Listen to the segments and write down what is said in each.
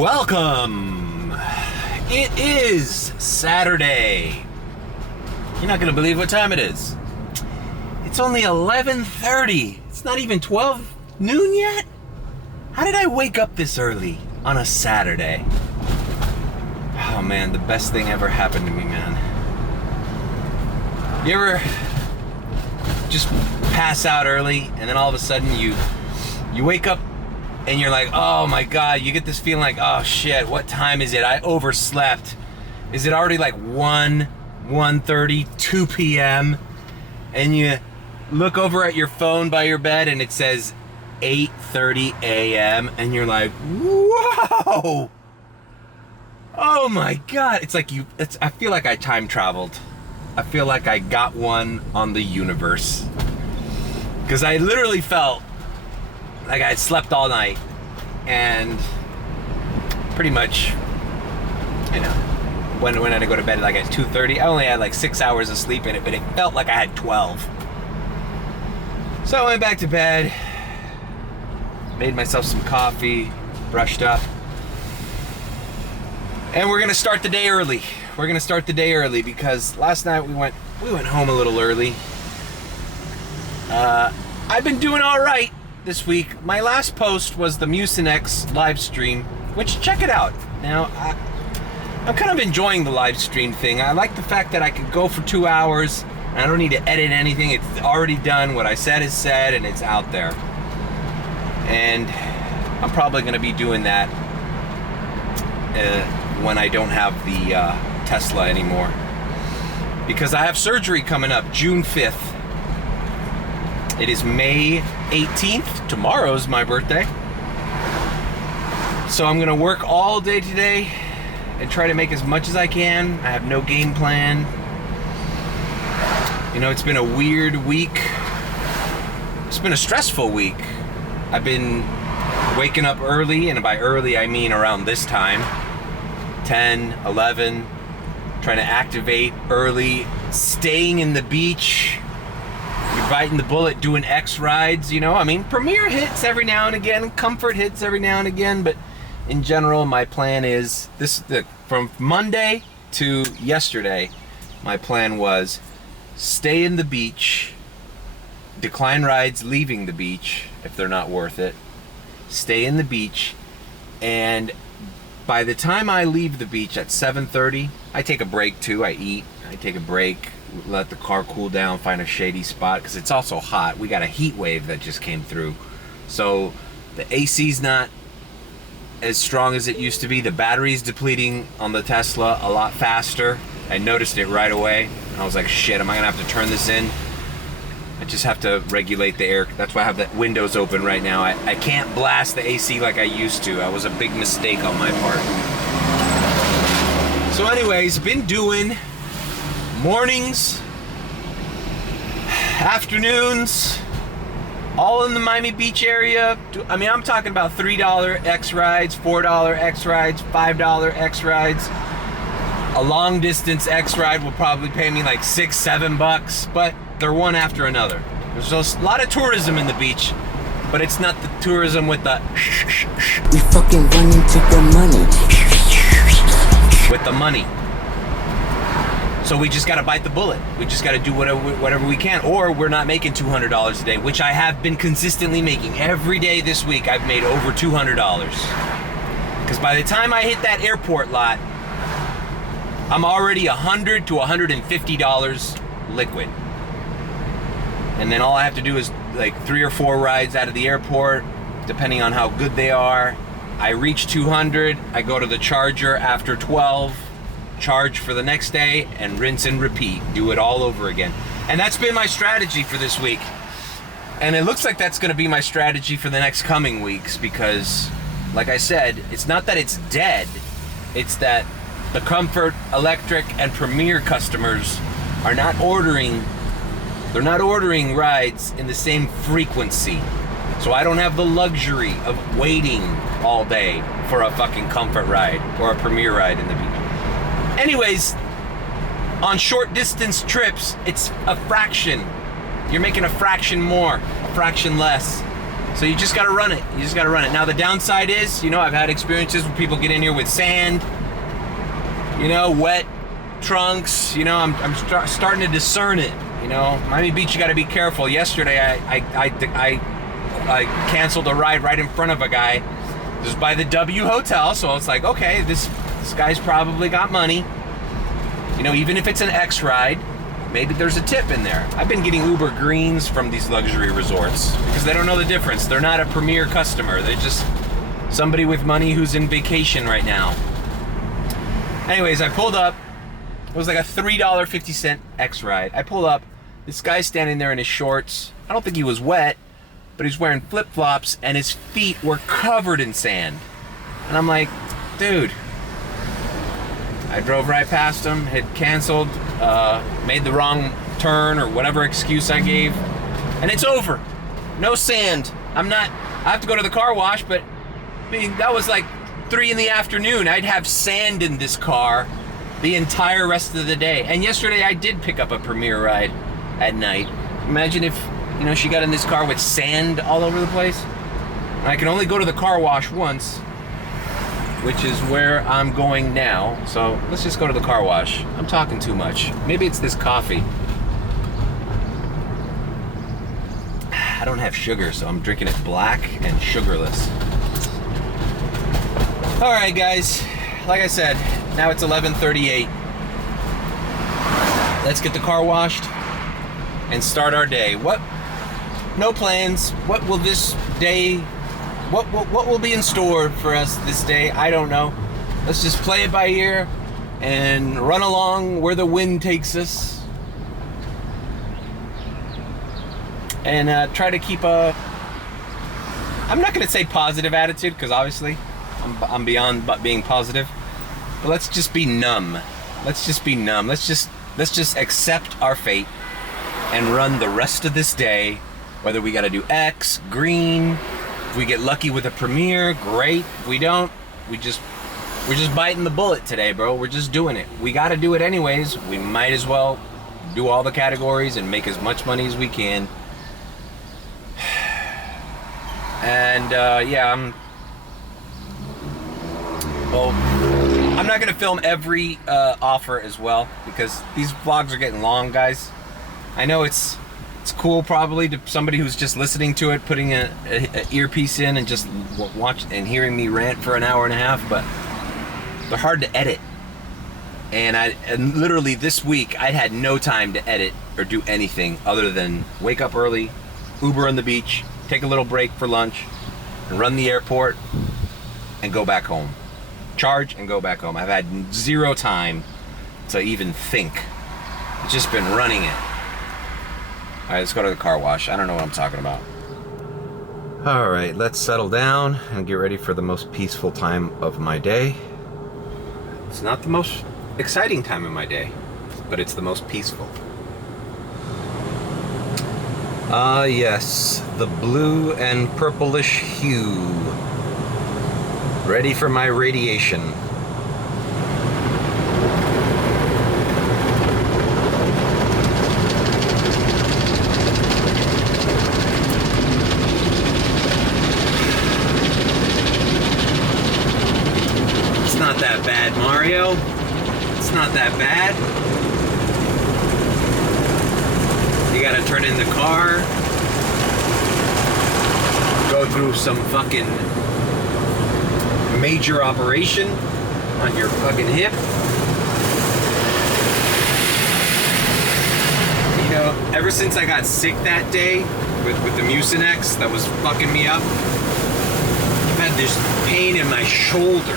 Welcome! It is Saturday. You're not gonna believe what time it is. It's only 11:30. It's not even 12 noon yet? How did I wake up this early on a Saturday? Oh man, the best thing ever happened to me, man. You ever just pass out early and then all of a sudden you wake up and you're like, oh my God, you get this feeling like, oh shit, what time is it? I overslept. Is it already like 1:30, 2 p.m.? And you look over at your phone by your bed and it says 8:30 a.m. and you're like, whoa! Oh my God. It's like I feel like I time traveled. I feel like I got one on the universe. Because I literally felt like I had slept all night and pretty much, you know, when I had to go to bed like at 2:30, I only had like 6 hours of sleep in it, but it felt like I had 12. So I went back to bed, made myself some coffee, brushed up, and we're gonna start the day early. We're gonna start the day early because last night we went home a little early. I've been doing all right this week. My last post was the Mucinex live stream, which check it out. Now, I'm kind of enjoying the live stream thing. I like the fact that I could go for 2 hours and I don't need to edit anything. It's already done. What I said is said and it's out there. And I'm probably going to be doing that when I don't have the Tesla anymore. Because I have surgery coming up June 5th. It is May 18th. Tomorrow's my birthday. So I'm gonna work all day today and try to make as much as I can. I have no game plan. You know, it's been a weird week. It's been a stressful week. I've been waking up early, and by early I mean around this time. 10, 11, trying to activate early, staying in the beach. You're biting the bullet, doing X rides, you know. I mean, Premier hits every now and again, Comfort hits every now and again, but in general, my plan is from Monday to yesterday, my plan was stay in the beach, decline rides leaving the beach if they're not worth it, stay in the beach, and by the time I leave the beach at 7:30, I take a break too. I eat, I take a break, let the car cool down, find a shady spot, because it's also hot. We got a heat wave that just came through. So the AC's not as strong as it used to be. The battery's depleting on the Tesla a lot faster. I noticed it right away. I was like, shit, am I gonna have to turn this in? I just have to regulate the air. That's why I have the windows open right now. I can't blast the AC like I used to. That was a big mistake on my part. So anyways, been doing mornings, afternoons, all in the Miami Beach area. I mean, I'm talking about $3 X rides, $4 X rides, $5 X rides. A long distance X ride will probably pay me like $6, $7, but they're one after another. There's a lot of tourism in the beach, but it's not the tourism with the we fucking run into the money. With the money. So we just gotta bite the bullet. We just gotta do whatever we can, or we're not making $200 a day, which I have been consistently making. Every day this week I've made over $200. Because by the time I hit that airport lot, I'm already $100 to $150 liquid. And then all I have to do is like 3 or 4 rides out of the airport, depending on how good they are. I reach 200, I go to the charger after 12, charge for the next day, and rinse and repeat. Do it all over again. And that's been my strategy for this week. And it looks like that's gonna be my strategy for the next coming weeks because, like I said, it's not that it's dead, it's that the Comfort, Electric, and Premier customers are not ordering rides in the same frequency. So I don't have the luxury of waiting all day for a fucking Comfort ride or a Premier ride in the beach. Anyways, on short distance trips, it's a fraction. You're making a fraction more, a fraction less. So you just gotta run it. You just gotta run it. Now the downside is, I've had experiences where people get in here with sand, wet trunks. I'm starting to discern it. Miami Beach, you gotta be careful. Yesterday, I canceled a ride right in front of a guy. This was by the W Hotel, so it's like, okay, this guy's probably got money. Even if it's an X ride, maybe there's a tip in there. I've been getting Uber Greens from these luxury resorts because they don't know the difference. They're not a premier customer. They're just somebody with money who's in vacation right now. Anyways, I pulled up. It was like a $3.50 X ride. I pulled up. This guy's standing there in his shorts. I don't think he was wet, but he's wearing flip-flops and his feet were covered in sand. And I'm like, dude. I drove right past him, had canceled, made the wrong turn or whatever excuse I gave, and it's over. No sand. I have to go to the car wash, but that was like 3 in the afternoon. I'd have sand in this car the entire rest of the day. And yesterday I did pick up a Premier ride at night. Imagine if, she got in this car with sand all over the place. And I can only go to the car wash once, which is where I'm going now. So let's just go to the car wash. I'm talking too much. Maybe it's this coffee. I don't have sugar, so I'm drinking it black and sugarless. All right, guys. Like I said, now it's 11:38. Let's get the car washed and start our day. No plans. What will this day, what will be in store for us this day? I don't know. Let's just play it by ear and run along where the wind takes us. And try to keep I'm not going to say positive attitude, because obviously I'm beyond being positive. But let's just be numb. Let's just be numb. Let's just accept our fate and run the rest of this day. Whether we got to do X, green, if we get lucky with a Premier, great. If we don't, we're just biting the bullet today, bro. We're just doing it. We got to do it anyways. We might as well do all the categories and make as much money as we can. And I'm not gonna film every offer as well, because these vlogs are getting long, guys. I know it's cool probably to somebody who's just listening to it, putting a earpiece in and just watch and hearing me rant for an hour and a half, but they're hard to edit. And literally this week I had no time to edit or do anything other than wake up early, Uber on the beach, take a little break for lunch, and run the airport and go back home. Charge and go back home. I've had zero time to even think. I've just been running it. All right, let's go to the car wash. I don't know what I'm talking about. All right, let's settle down and get ready for the most peaceful time of my day. It's not the most exciting time of my day, but it's the most peaceful. Yes, the blue and purplish hue. Ready for my radiation. It's not that bad, Mario. It's not that bad. You gotta turn in the car, go through some fucking major operation on your fucking hip. Ever since I got sick that day with the Mucinex that was fucking me up, I've had this pain in my shoulder.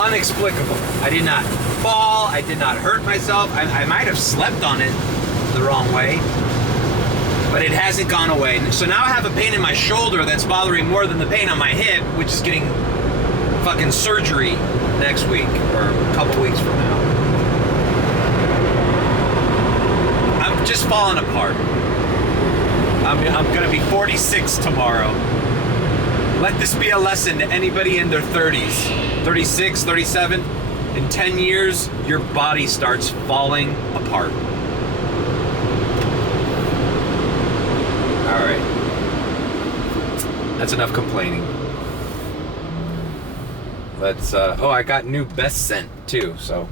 Unexplicable. I did not fall, I did not hurt myself. I might have slept on it the wrong way, but it hasn't gone away. So now I have a pain in my shoulder that's bothering more than the pain on my hip, which is getting fucking surgery next week or a couple weeks from now. I'm just falling apart. I'm gonna be 46 tomorrow. Let this be a lesson to anybody in their 30s, 36, 37. In 10 years, your body starts falling apart. All right. That's enough complaining. Let's, I got new best scent too, so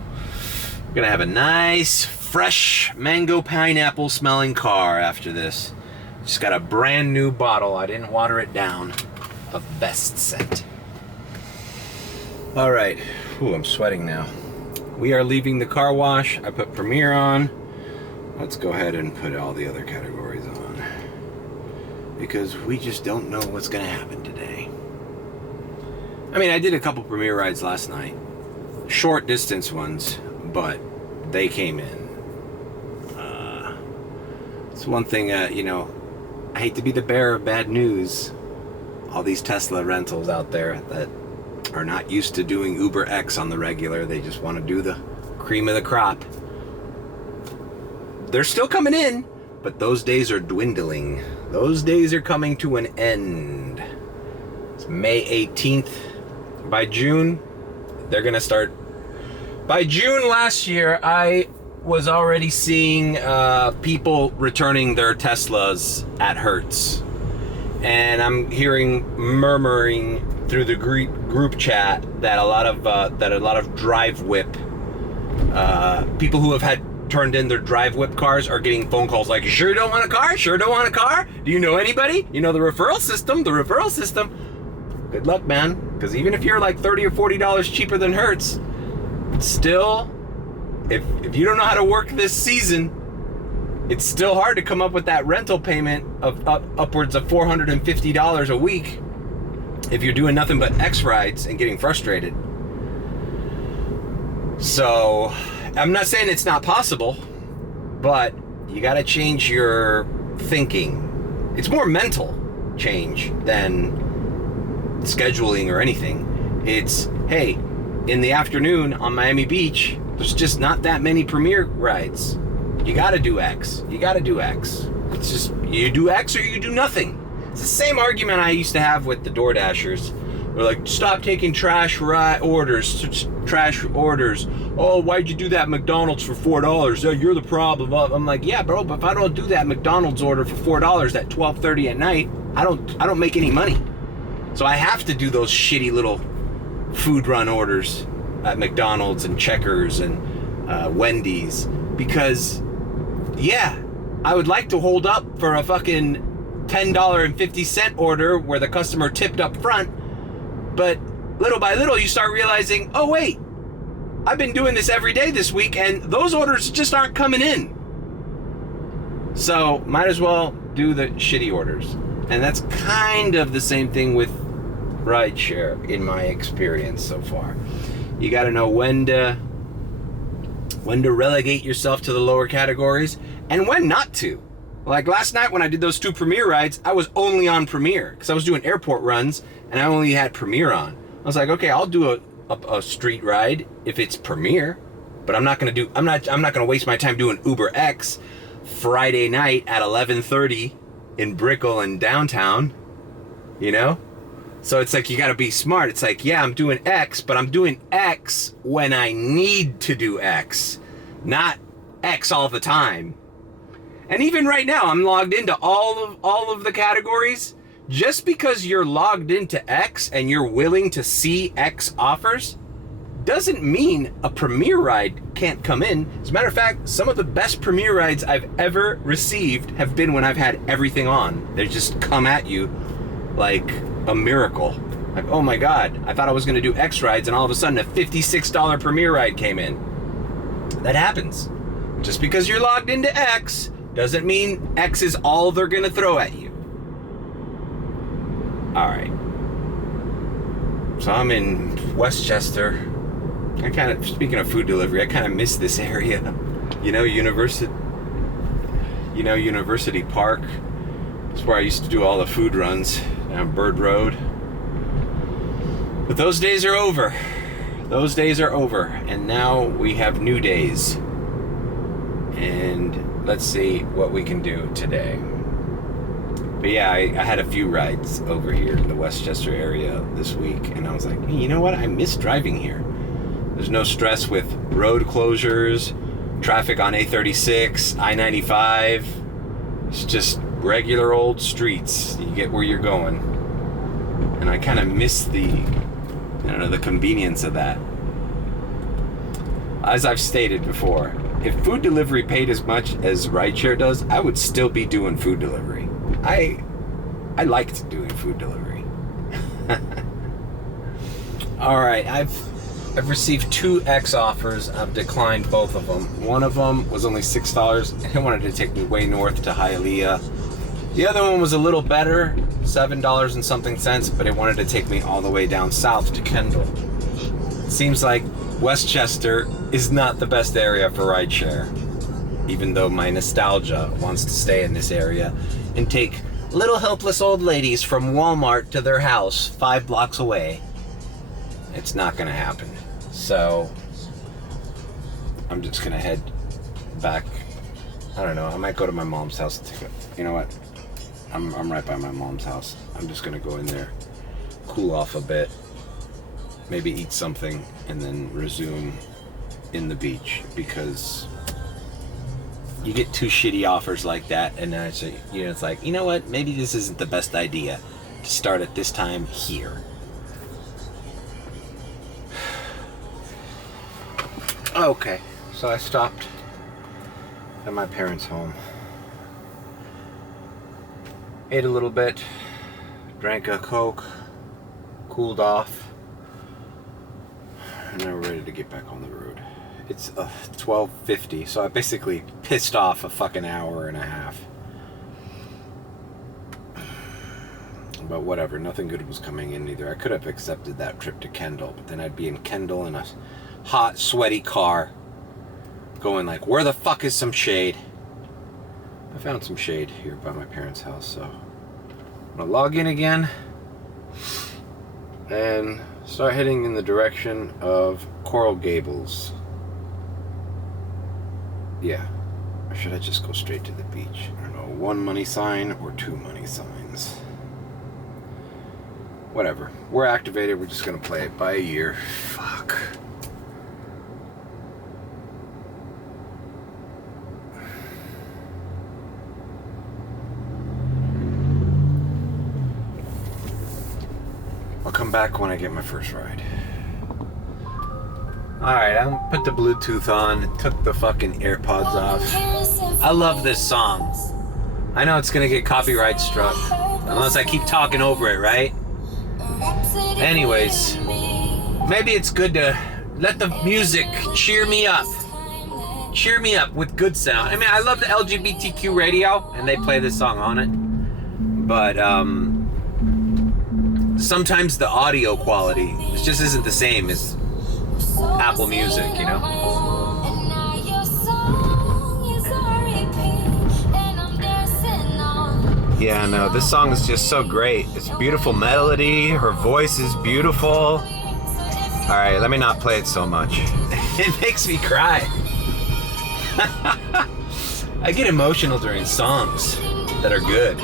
I'm gonna have a nice, fresh mango pineapple smelling car after this. Just got a brand new bottle, I didn't water it down, of best scent. All right, ooh, I'm sweating now. We are leaving the car wash. I put Premier on. Let's go ahead and put all the other categories on, because we just don't know what's gonna happen today. I mean, I did a couple Premier rides last night. Short distance ones, but they came in. It's one thing, you know, I hate to be the bearer of bad news. All these Tesla rentals out there that are not used to doing Uber X on the regular. They just want to do the cream of the crop. They're still coming in, but those days are dwindling. Those days are coming to an end. It's May 18th. By June, they're gonna start. By June last year, I was already seeing people returning their Teslas at Hertz. And I'm hearing murmuring through the group chat that a lot of drive whip people who have had turned in their drive whip cars are getting phone calls like, "You sure don't want a car? Sure don't want a car? Do you know anybody? You know the referral system? The referral system." Good luck, man. Because even if you're like $30 or $40 cheaper than Hertz, still, if you don't know how to work this season, it's still hard to come up with that rental payment of upwards of $450 a week if you're doing nothing but X rides and getting frustrated. So, I'm not saying it's not possible, but you gotta change your thinking. It's more mental change than scheduling or anything. It's, hey, in the afternoon on Miami Beach, there's just not that many Premier rides. You gotta do X. You gotta do X. It's just, you do X or you do nothing. It's the same argument I used to have with the DoorDashers. They're like, stop taking trash orders. Oh, why'd you do that McDonald's for $4? Oh, you're the problem. I'm like, yeah, bro, but if I don't do that McDonald's order for $4 at 12:30 at night, I don't make any money. So I have to do those shitty little food run orders at McDonald's and Checkers and Wendy's, because, yeah, I would like to hold up for a fucking $10.50 order where the customer tipped up front, but little by little you start realizing, oh wait, I've been doing this every day this week and those orders just aren't coming in. So might as well do the shitty orders. And that's kind of the same thing with rideshare in my experience so far. You got to know when to relegate yourself to the lower categories and when not to. Like last night when I did those 2 Premier rides, I was only on Premier because I was doing airport runs and I only had Premier on. I was like, okay, I'll do a street ride if it's Premier, but I'm not going to waste my time doing Uber X Friday night at 11:30 in Brickell and downtown, you know? So it's like, you gotta be smart. It's like, yeah, I'm doing X, but I'm doing X when I need to do X, not X all the time. And even right now, I'm logged into all of the categories. Just because you're logged into X and you're willing to see X offers doesn't mean a Premier ride can't come in. As a matter of fact, some of the best Premier rides I've ever received have been when I've had everything on. They just come at you like a miracle. Like, oh my God, I thought I was gonna do X rides and all of a sudden a $56 Premier ride came in. That happens. Just because you're logged into X doesn't mean X is all they're gonna throw at you. All right. So I'm in Westchester. Speaking of food delivery, I kind of miss this area. You know, University Park. That's where I used to do all the food runs down Bird Road. But those days are over. Those days are over. And now we have new days. And let's see what we can do today. But yeah, I had a few rides over here in the Westchester area this week. And I was like, hey, you know what? I miss driving here. There's no stress with road closures, traffic on A36, I-95. It's just regular old streets. You get where you're going. and I kind of miss the, I don't know, the convenience of that. As I've stated before, if food delivery paid as much as rideshare does, I would still be doing food delivery. I liked doing food delivery. All right, I've received 2 X offers. I've declined both of them. One of them was only $6, and it wanted to take me way north to Hialeah. The other one was a little better, $7 and something cents, but it wanted to take me all the way down south to Kendall. It seems like Westchester is not the best area for rideshare, even though my nostalgia wants to stay in this area and take little helpless old ladies from Walmart to their house 5 blocks away. It's not gonna happen. So I'm just gonna head back. I don't know, I might go to my mom's house and take it. You know what? I'm right by my mom's house. I'm just gonna go in there, cool off a bit, maybe eat something, and then resume in the beach, because you get 2 shitty offers like that, and then it's like, you know what? Maybe this isn't the best idea to start at this time here. Okay, so I stopped at my parents' home, ate a little bit, drank a Coke, cooled off, and now we're ready to get back on the road. It's 12:50, so I basically pissed off a fucking hour and a half. But whatever, nothing good was coming in either. I could have accepted that trip to Kendall, but then I'd be in Kendall in a hot, sweaty car, going like, where the fuck is some shade? I found some shade here by my parents' house, so I'm gonna log in again and start heading in the direction of Coral Gables. Yeah, or should I just go straight to the beach? I don't know, 1 money sign or 2 money signs. Whatever, we're activated, we're just gonna play it by ear. Fuck. I'll come back when I get my first ride. Alright, I put the Bluetooth on, took the fucking AirPods off. I love this song. I know it's gonna get copyright struck, unless I keep talking over it, right? Anyways, maybe it's good to let the music cheer me up. Cheer me up with good sound. I mean, I love the LGBTQ radio, and they play this song on it. But, sometimes the audio quality just isn't the same as Apple Music, you know? Yeah, no, this song is just so great. It's a beautiful melody, her voice is beautiful. Alright, let me not play it so much. It makes me cry. I get emotional during songs that are good.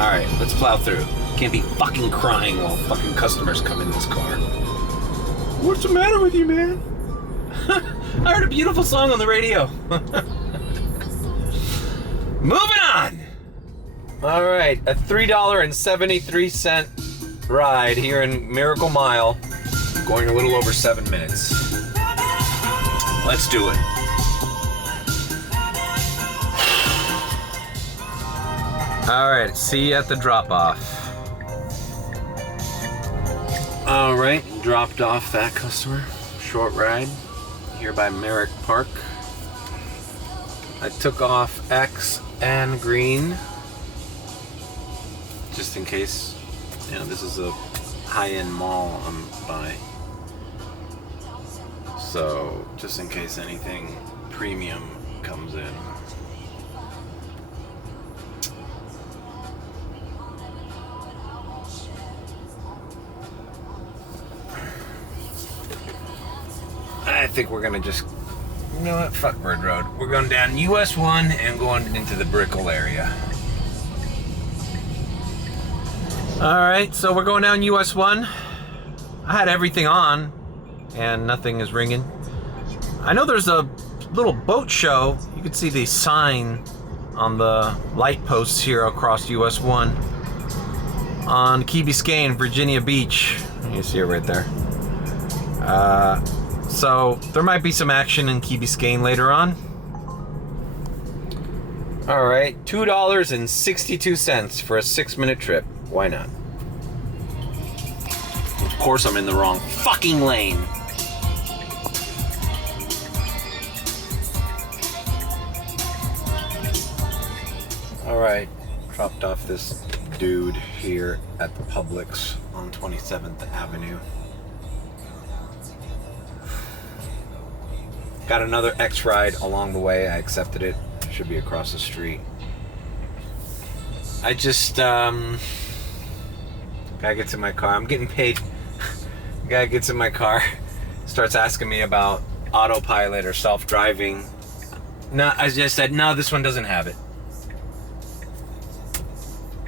Alright, let's plow through. Can't be fucking crying while fucking customers come in this car. What's the matter with you, man? I heard a beautiful song on the radio. Moving on! Alright, a $3.73 ride here in Miracle Mile. Going a little over 7 minutes. Let's do it. Alright, see you at the drop-off. Alright, dropped off that customer. Short ride here by Merrick Park. I took off X and green just in case, you know, this is a high-end mall I'm by. So, just in case anything premium comes in. I think we're gonna just, you know what, fuck Bird Road. We're going down US 1 and going into the Brickell area. Alright, so we're going down US 1. I had everything on and nothing is ringing. I know there's a little boat show. You can see the sign on the light posts here across US 1. on Key Biscayne, Virginia Beach. You see it right there. So there might be some action in Key Biscayne later on. All right, $2.62 for a 6-minute trip. Why not? Of course I'm in the wrong fucking lane. All right, dropped off this dude here at the Publix on 27th Avenue. Got another X ride along the way. I accepted it. Should be across the street. I just gotta get to my car. I'm getting paid. Guy gets in my car, starts asking me about autopilot or self-driving. No, I just said, no, this one doesn't have it.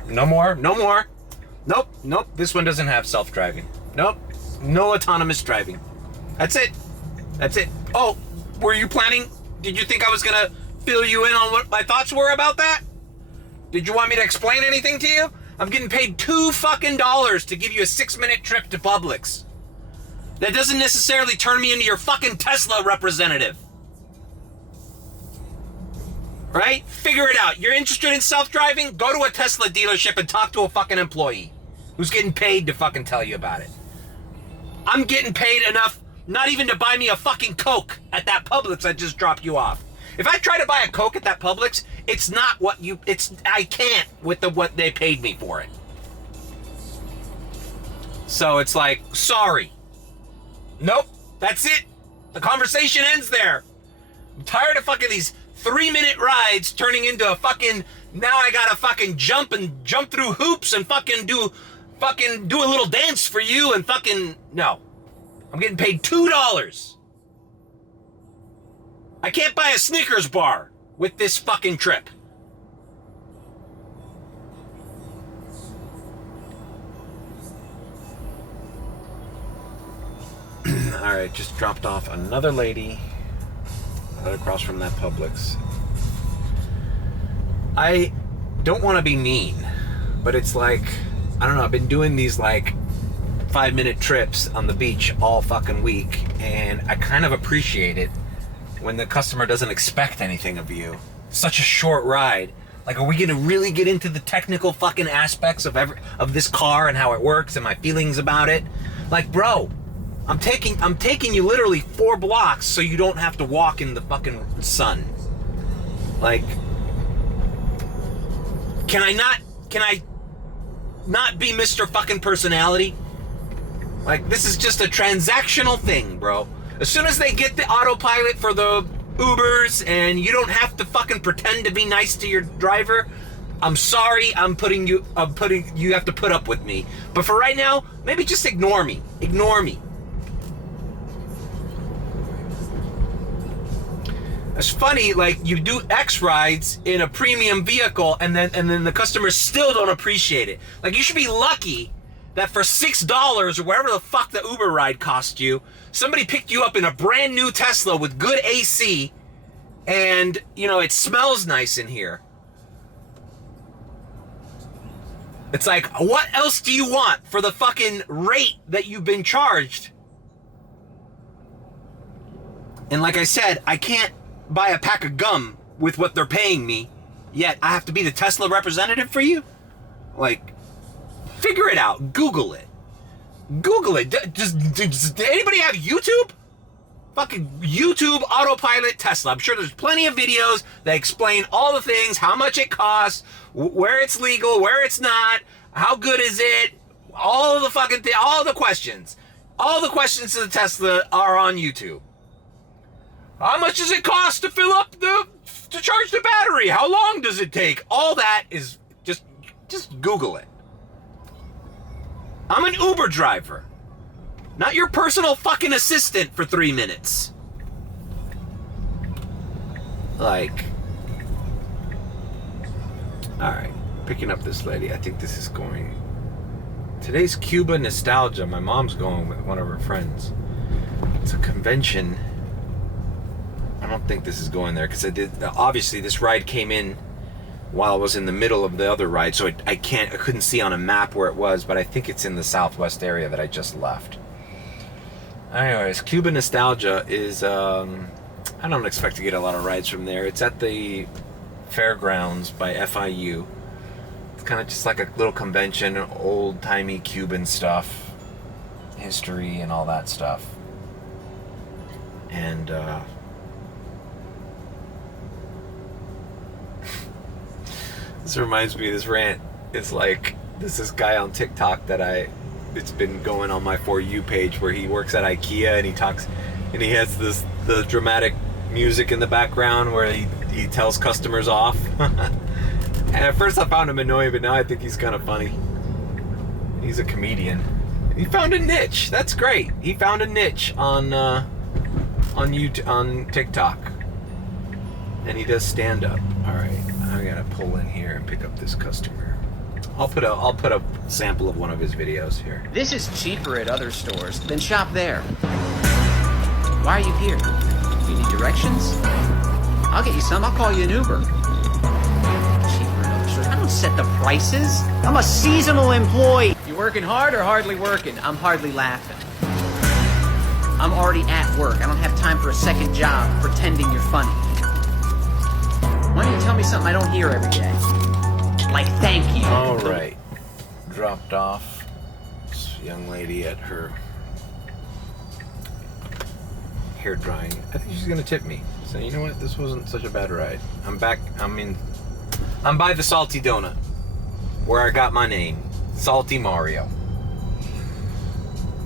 No more. Nope, this one doesn't have self-driving. Nope, no autonomous driving. That's it. Oh, were you planning? Did you think I was gonna fill you in on what my thoughts were about that? Did you want me to explain anything to you? I'm getting paid $2 fucking to give you a 6-minute trip to Publix. That doesn't necessarily turn me into your fucking Tesla representative. Right? Figure it out. You're interested in self-driving? Go to a Tesla dealership and talk to a fucking employee who's getting paid to fucking tell you about it. I'm getting paid enough not even to buy me a fucking Coke at that Publix I just dropped you off. If I try to buy a Coke at that Publix, it's not I can't with what they paid me for it. So it's like, sorry. Nope, that's it. The conversation ends there. I'm tired of fucking these 3-minute rides turning into a fucking, now I gotta fucking jump through hoops and fucking do a little dance for you and fucking, no. I'm getting paid $2. I can't buy a Snickers bar with this fucking trip. All right, just dropped off another lady right across from that Publix. I don't want to be mean, but it's like, I don't know, I've been doing these like 5-minute trips on the beach all fucking week, and I kind of appreciate it when the customer doesn't expect anything of you. Such a short ride. Like, are we gonna really get into the technical fucking aspects of this car and how it works and my feelings about it? Like, bro, I'm taking you literally 4 blocks so you don't have to walk in the fucking sun. Like, can I not be Mr. fucking personality? Like, this is just a transactional thing, bro. As soon as they get the autopilot for the Ubers and you don't have to fucking pretend to be nice to your driver, I'm sorry, you have to put up with me. But for right now, maybe just ignore me. It's funny, like, you do X rides in a premium vehicle and then the customers still don't appreciate it. Like, you should be lucky that for $6 or whatever the fuck the Uber ride cost you, somebody picked you up in a brand new Tesla with good AC and, you know, it smells nice in here. It's like, what else do you want for the fucking rate that you've been charged? And like I said, I can't buy a pack of gum with what they're paying me, yet I have to be the Tesla representative for you? Like, figure it out. Google it. Does anybody have YouTube? Fucking YouTube autopilot Tesla. I'm sure there's plenty of videos that explain all the things, how much it costs, where it's legal, where it's not, how good is it, all the fucking all the questions. All the questions to the Tesla are on YouTube. How much does it cost to fill up to charge the battery? How long does it take? All that is just Google it. I'm an Uber driver, not your personal fucking assistant for 3 minutes. Like, all right, picking up this lady. I think this is going. Today's Cuban nostalgia. My mom's going with one of her friends. It's a convention. I don't think this is going there because obviously this ride came in while I was in the middle of the other ride, so I couldn't see on a map where it was, but I think it's in the southwest area that I just left. Anyways, Cuban Nostalgia is, I don't expect to get a lot of rides from there. It's at the fairgrounds by FIU. It's kind of just like a little convention, old-timey Cuban stuff, history and all that stuff. And this reminds me of this rant. It's like, there's this guy on TikTok that it's been going on my For You page where he works at IKEA and he talks, and he has the dramatic music in the background where he tells customers off. And at first I found him annoying, but now I think he's kind of funny. He's a comedian. He found a niche. That's great. He found a niche on YouTube, on TikTok, and he does stand up. All right, I gotta pull in here and pick up this customer. I'll put a sample of one of his videos here. This is cheaper at other stores. Then shop there. Why are you here? You need directions? I'll get you some. I'll call you an Uber. Cheaper at other stores. I don't set the prices. I'm a seasonal employee. You working hard or hardly working? I'm hardly laughing. I'm already at work. I don't have time for a second job pretending you're funny. Why don't you tell me something I don't hear every day? Like, thank you. All right. Dropped off this young lady at her hair drying. I think she's gonna tip me. So you know what? This wasn't such a bad ride. I'm back. I'm by the Salty Donut, where I got my name, Salty Mario.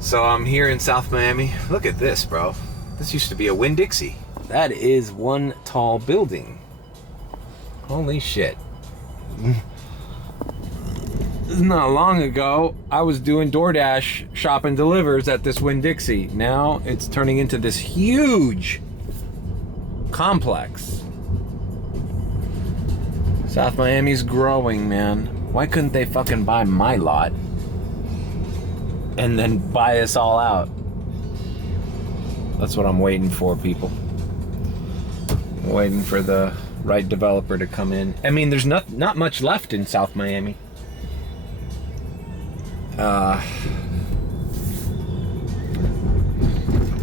So I'm here in South Miami. Look at this, bro. This used to be a Winn-Dixie. That is one tall building. Holy shit. Not long ago, I was doing DoorDash shop and delivers at this Winn-Dixie. Now it's turning into this huge complex. South Miami's growing, man. Why couldn't they fucking buy my lot and then buy us all out? That's what I'm waiting for, people. I'm waiting for the right developer to come in. I mean, there's not much left in South Miami.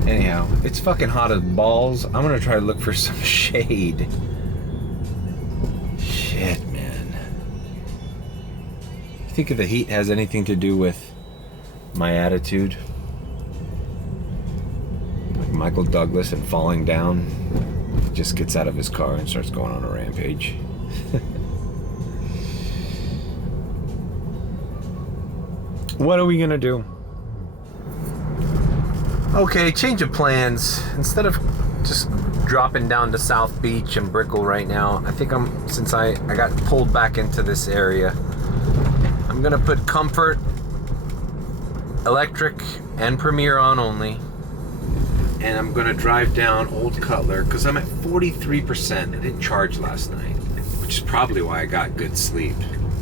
Anyhow, it's fucking hot as balls. I'm gonna try to look for some shade. Shit, man. You think if the heat has anything to do with my attitude? Like Michael Douglas and falling down, just gets out of his car and starts going on a rampage. What are we gonna do? Okay, change of plans. Instead of just dropping down to South Beach and Brickell right now, I think since I got pulled back into this area, I'm gonna put Comfort, Electric, and Premier on only. And I'm gonna drive down Old Cutler because I'm at 43%. I didn't charge last night, which is probably why I got good sleep,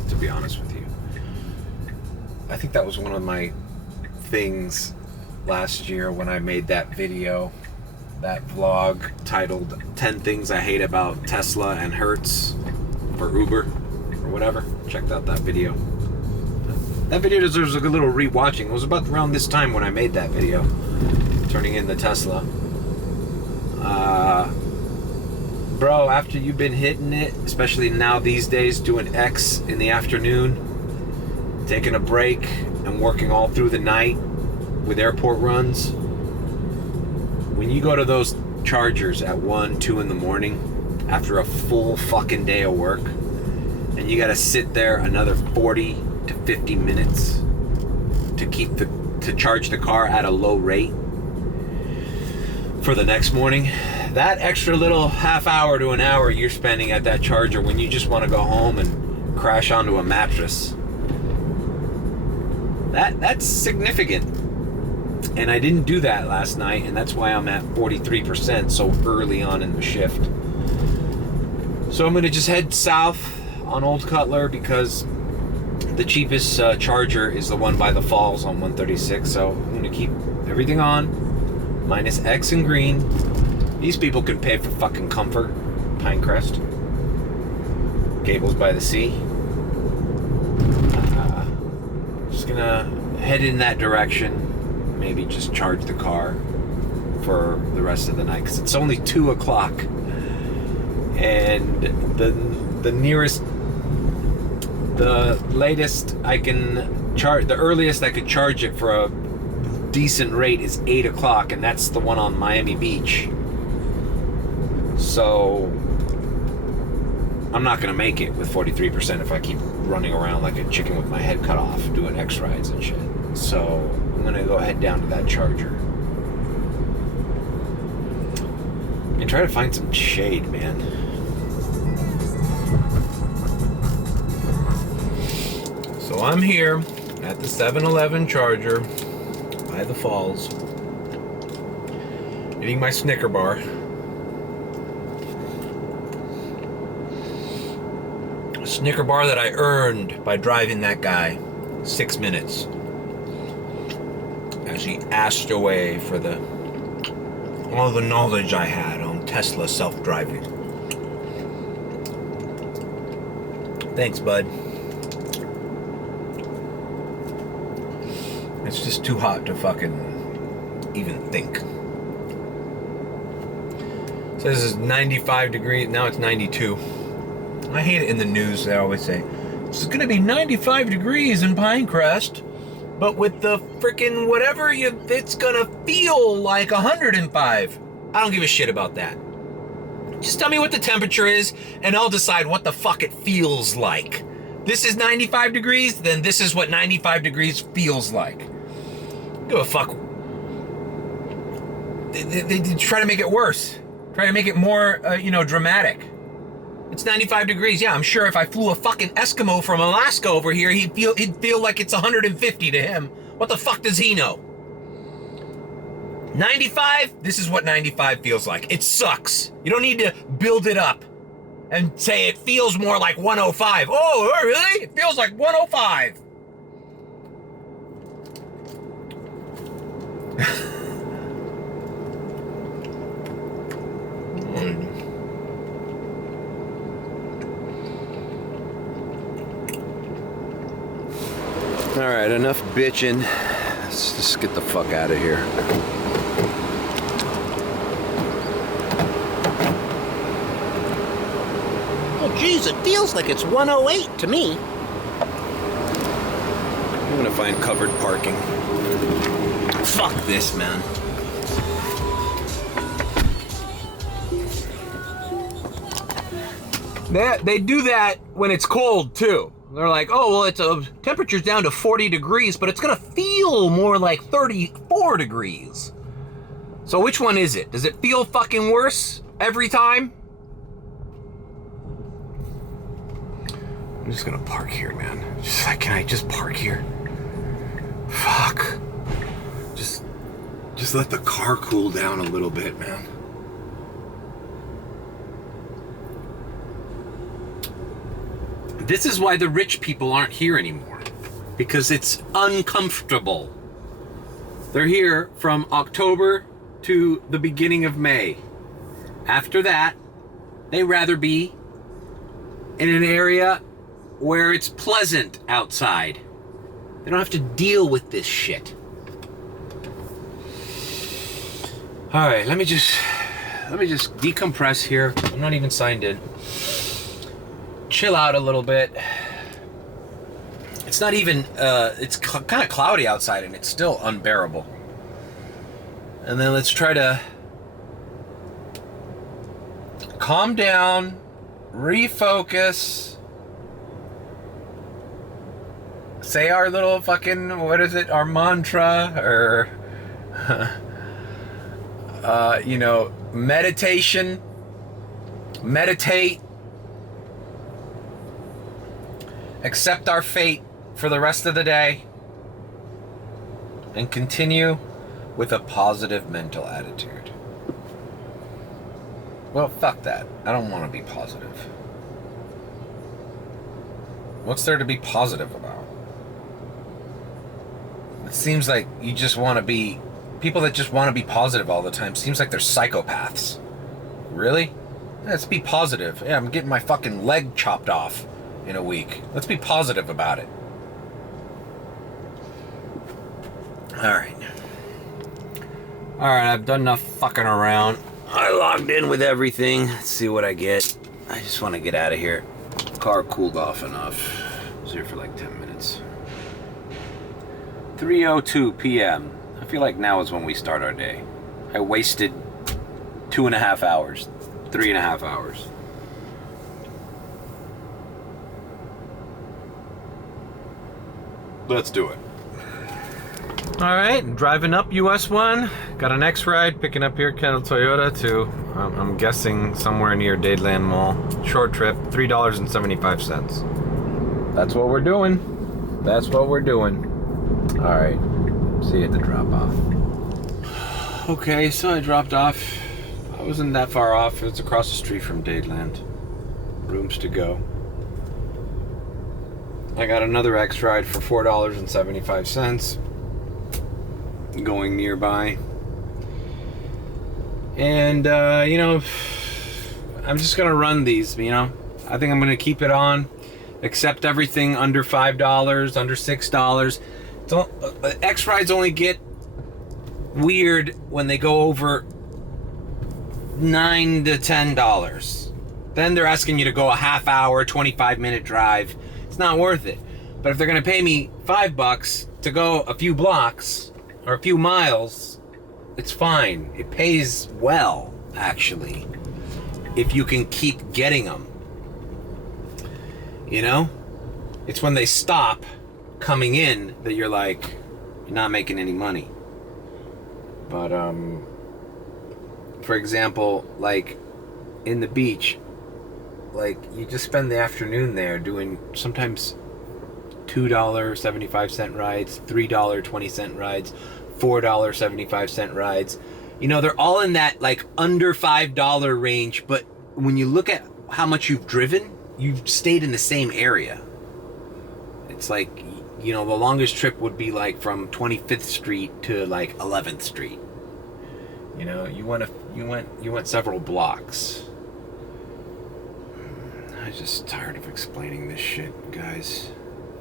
to be honest with you. I think that was one of my things last year when I made that video, that vlog titled 10 Things I Hate About Tesla and Hertz, or Uber, or whatever. Checked out that video. That video deserves a good little rewatching. It was about around this time when I made that video, turning in the Tesla. Bro, after you've been hitting it, especially now these days, doing X in the afternoon, taking a break and working all through the night with airport runs, when you go to those chargers at 1, 2 in the morning after a full fucking day of work, and you gotta sit there another 40 to 50 minutes to charge the car at a low rate for the next morning, that extra little half hour to an hour you're spending at that charger when you just want to go home and crash onto a mattress, that's significant. And I didn't do that last night, and that's why I'm at 43% so early on in the shift. So I'm gonna just head south on Old Cutler because the cheapest charger is the one by the falls on 136. So I'm gonna keep everything on, minus X and green. These people can pay for fucking Comfort, Pinecrest. Gables by the sea. Just gonna head in that direction. Maybe just charge the car for the rest of the night, because it's only 2 o'clock. And the nearest, the latest I can charge, the earliest I could charge it for a decent rate is 8 o'clock, and that's the one on Miami Beach. So I'm not gonna make it with 43% if I keep running around like a chicken with my head cut off doing X rides and shit. So I'm gonna go head down to that charger and try to find some shade, man. So I'm here at the 7-Eleven charger by the falls, eating my Snicker bar. A Snicker bar that I earned by driving that guy 6 minutes as he asked away for all the knowledge I had on Tesla self-driving. Thanks, bud. It's just too hot to fucking even think. It says it's 95 degrees, now it's 92. I hate it in the news, they always say, it's gonna be 95 degrees in Pinecrest, but with the frickin' whatever, it's gonna feel like 105. I don't give a shit about that. Just tell me what the temperature is, and I'll decide what the fuck it feels like. This is 95 degrees, then this is what 95 degrees feels like. Give a fuck. They try to make it worse. Try to make it more, dramatic. It's 95 degrees. Yeah, I'm sure if I flew a fucking Eskimo from Alaska over here, he'd feel like it's 150 to him. What the fuck does he know? 95? This is what 95 feels like. It sucks. You don't need to build it up and say it feels more like 105. Oh, really? It feels like 105. All right, enough bitching. Let's just get the fuck out of here. Oh, geez, it feels like it's 108 to me. I'm gonna find covered parking. Fuck this, man. They do that when it's cold, too. They're like, oh, well, it's temperature's down to 40 degrees, but it's gonna feel more like 34 degrees. So which one is it? Does it feel fucking worse every time? I'm just gonna park here, man. Just like, can I just park here? Fuck. Just let the car cool down a little bit, man. This is why the rich people aren't here anymore. Because it's uncomfortable. They're here from October to the beginning of May. After that, they rather be in an area where it's pleasant outside. They don't have to deal with this shit. All right, let me just decompress here. I'm not even signed in. Chill out a little bit. It's not even, it's kind of cloudy outside and it's still unbearable. And then let's try to calm down, refocus, say our little fucking, what is it, our mantra, or, meditation, meditate, accept our fate for the rest of the day, and continue with a positive mental attitude. Well, fuck that. I don't want to be positive. What's there to be positive about? It seems like you just want to be... People that just want to be positive all the time, seems like they're psychopaths. Really? Let's be positive. Yeah, I'm getting my fucking leg chopped off in a week. Let's be positive about it. Alright, I've done enough fucking around. I logged in with everything. Let's see what I get. I just want to get out of here. Car cooled off enough. I was here for like 10 minutes. 3:02 p.m. I feel like now is when we start our day. I wasted 2.5 hours. 3.5 hours. Let's do it. Alright, driving up US 1. Got an X-Ride, picking up here Kendall Toyota to, I'm guessing, somewhere near Dadeland Mall. Short trip, $3.75. That's what we're doing. That's what we're doing. Alright, see you at the drop-off. Okay, so I dropped off. I wasn't that far off. It was across the street from Dadeland. Rooms to go. I got another X-Ride for $4.75. Going nearby. And, you know, I'm just gonna run these, you know. I think I'm gonna keep it on. Accept everything under $5, under $6. X-Rides only get weird when they go over $9 to $10. Then they're asking you to go a half hour, 25-minute drive. It's not worth it. But if they're gonna pay me $5 to go a few blocks or a few miles, it's fine. It pays well, actually, if you can keep getting them. You know? It's when they stop coming in that you're like, you're not making any money. But, for example, like, in the beach, like, you just spend the afternoon there doing sometimes $2.75 rides, $3.20 rides, $4.75 rides. You know, they're all in that, like, under $5 range, but when you look at how much you've driven, you've stayed in the same area. It's like, you know, the longest trip would be, like, from 25th Street to, like, 11th Street. You know, you went several blocks. I'm just tired of explaining this shit, guys.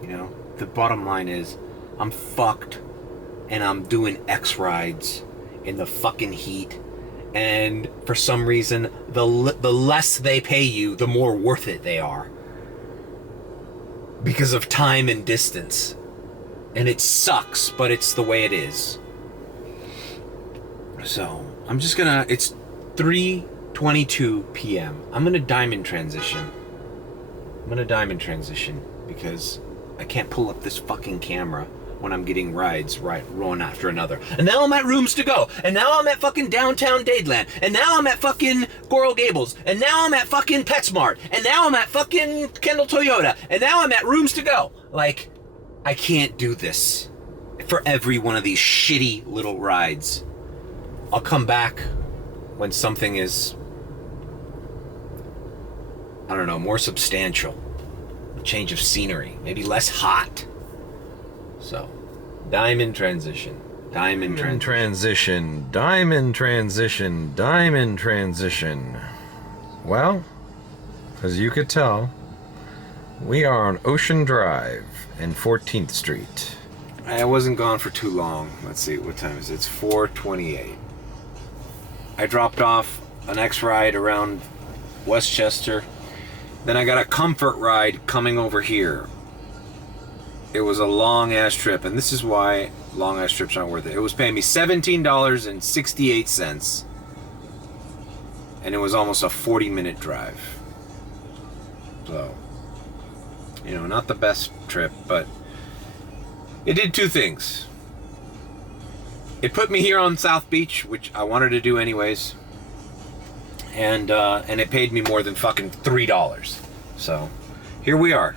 You know, the bottom line is, I'm fucked, and I'm doing X-Rides in the fucking heat, and for some reason, the less they pay you, the more worth it they are. Because of time and distance. And it sucks, but it's the way it is. So, I'm just gonna, it's 3:22 p.m. I'm gonna diamond transition. Because I can't pull up this fucking camera when I'm getting rides one after another. And now I'm at Rooms to Go. And now I'm at fucking downtown Dadeland. And now I'm at fucking Coral Gables. And now I'm at fucking PetSmart. And now I'm at fucking Kendall Toyota. And now I'm at Rooms to Go. Like, I can't do this for every one of these shitty little rides. I'll come back when something is, I don't know, more substantial. A change of scenery. Maybe less hot. So, diamond transition. Well, as you could tell, we are on Ocean Drive and 14th Street. I wasn't gone for too long. Let's see, what time is it? It's 4:28. I dropped off an X-Ride around Westchester. Then I got a comfort ride coming over here. It was a long-ass trip, and this is why long-ass trips aren't worth it. It was paying me $17.68, and it was almost a 40-minute drive. So, you know, not the best trip, but it did two things. It put me here on South Beach, which I wanted to do anyways, and it paid me more than fucking $3. So, here we are.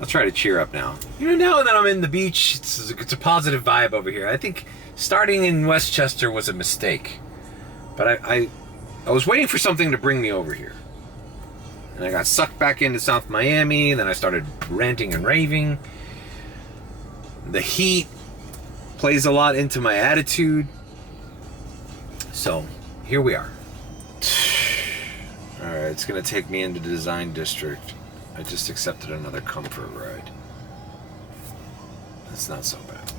I'll try to cheer up now. You know, now that I'm in the beach, it's a positive vibe over here. I think starting in Westchester was a mistake. But I was waiting for something to bring me over here. And I got sucked back into South Miami, and then I started ranting and raving. The heat plays a lot into my attitude. So, here we are. Alright, it's gonna take me into the design district. I just accepted another comfort ride. That's not so bad.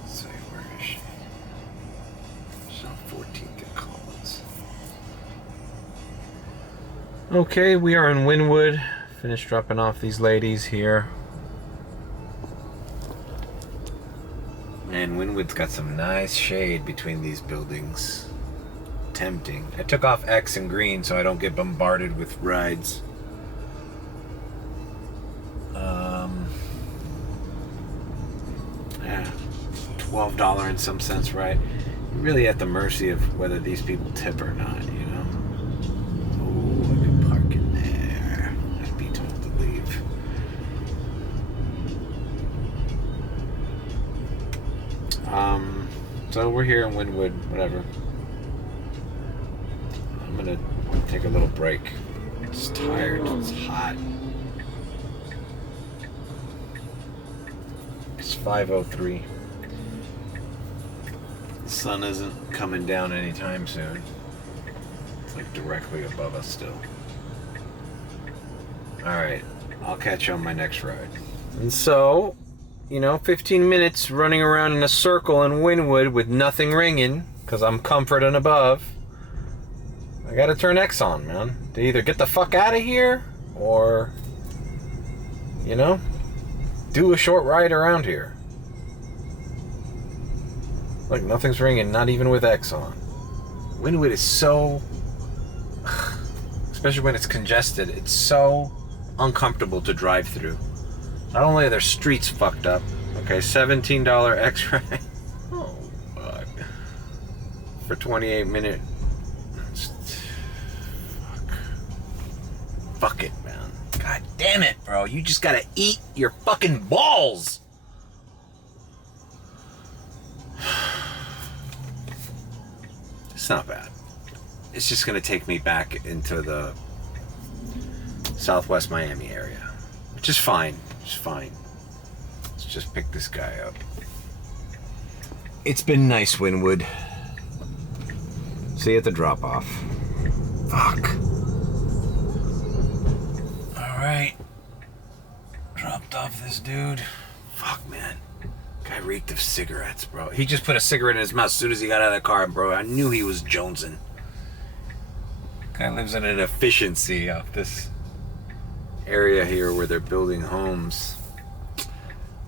Let's see, where is she? She's on 14th and Collins. Okay, we are in Wynwood. Finished dropping off these ladies here. Man, Wynwood's got some nice shade between these buildings. Tempting. I took off X and green so I don't get bombarded with rides. Yeah, $12 in some sense, right? You're really at the mercy of whether these people tip or not, you know? Oh, I could park in there. I'd be told to leave. So we're here in Wynwood, whatever. I'm gonna take a little break. It's tired, it's hot. It's 5:03. The sun isn't coming down anytime soon. It's like directly above us still. Alright, I'll catch you on my next ride. And so, 15 minutes running around in a circle in Wynwood with nothing ringing, because I'm comfort and above. I gotta turn X on, man. To either get the fuck out of here, or, do a short ride around here. Like, nothing's ringing, not even with X on. Wynwood is so, especially when it's congested, it's so uncomfortable to drive through. Not only are their streets fucked up, okay, $17 X ride. Oh, fuck. For 28 minutes. Fuck it, man. God damn it, bro. You just gotta eat your fucking balls. It's not bad. It's just gonna take me back into the Southwest Miami area, which is fine. It's fine. Let's just pick this guy up. It's been nice, Wynwood. See you at the drop-off. Fuck. Alright. Dropped off this dude. Fuck, man. Guy reeked of cigarettes, bro. He just put a cigarette in his mouth as soon as he got out of the car, bro. I knew he was jonesing. Guy lives in an efficiency off this area here where they're building homes.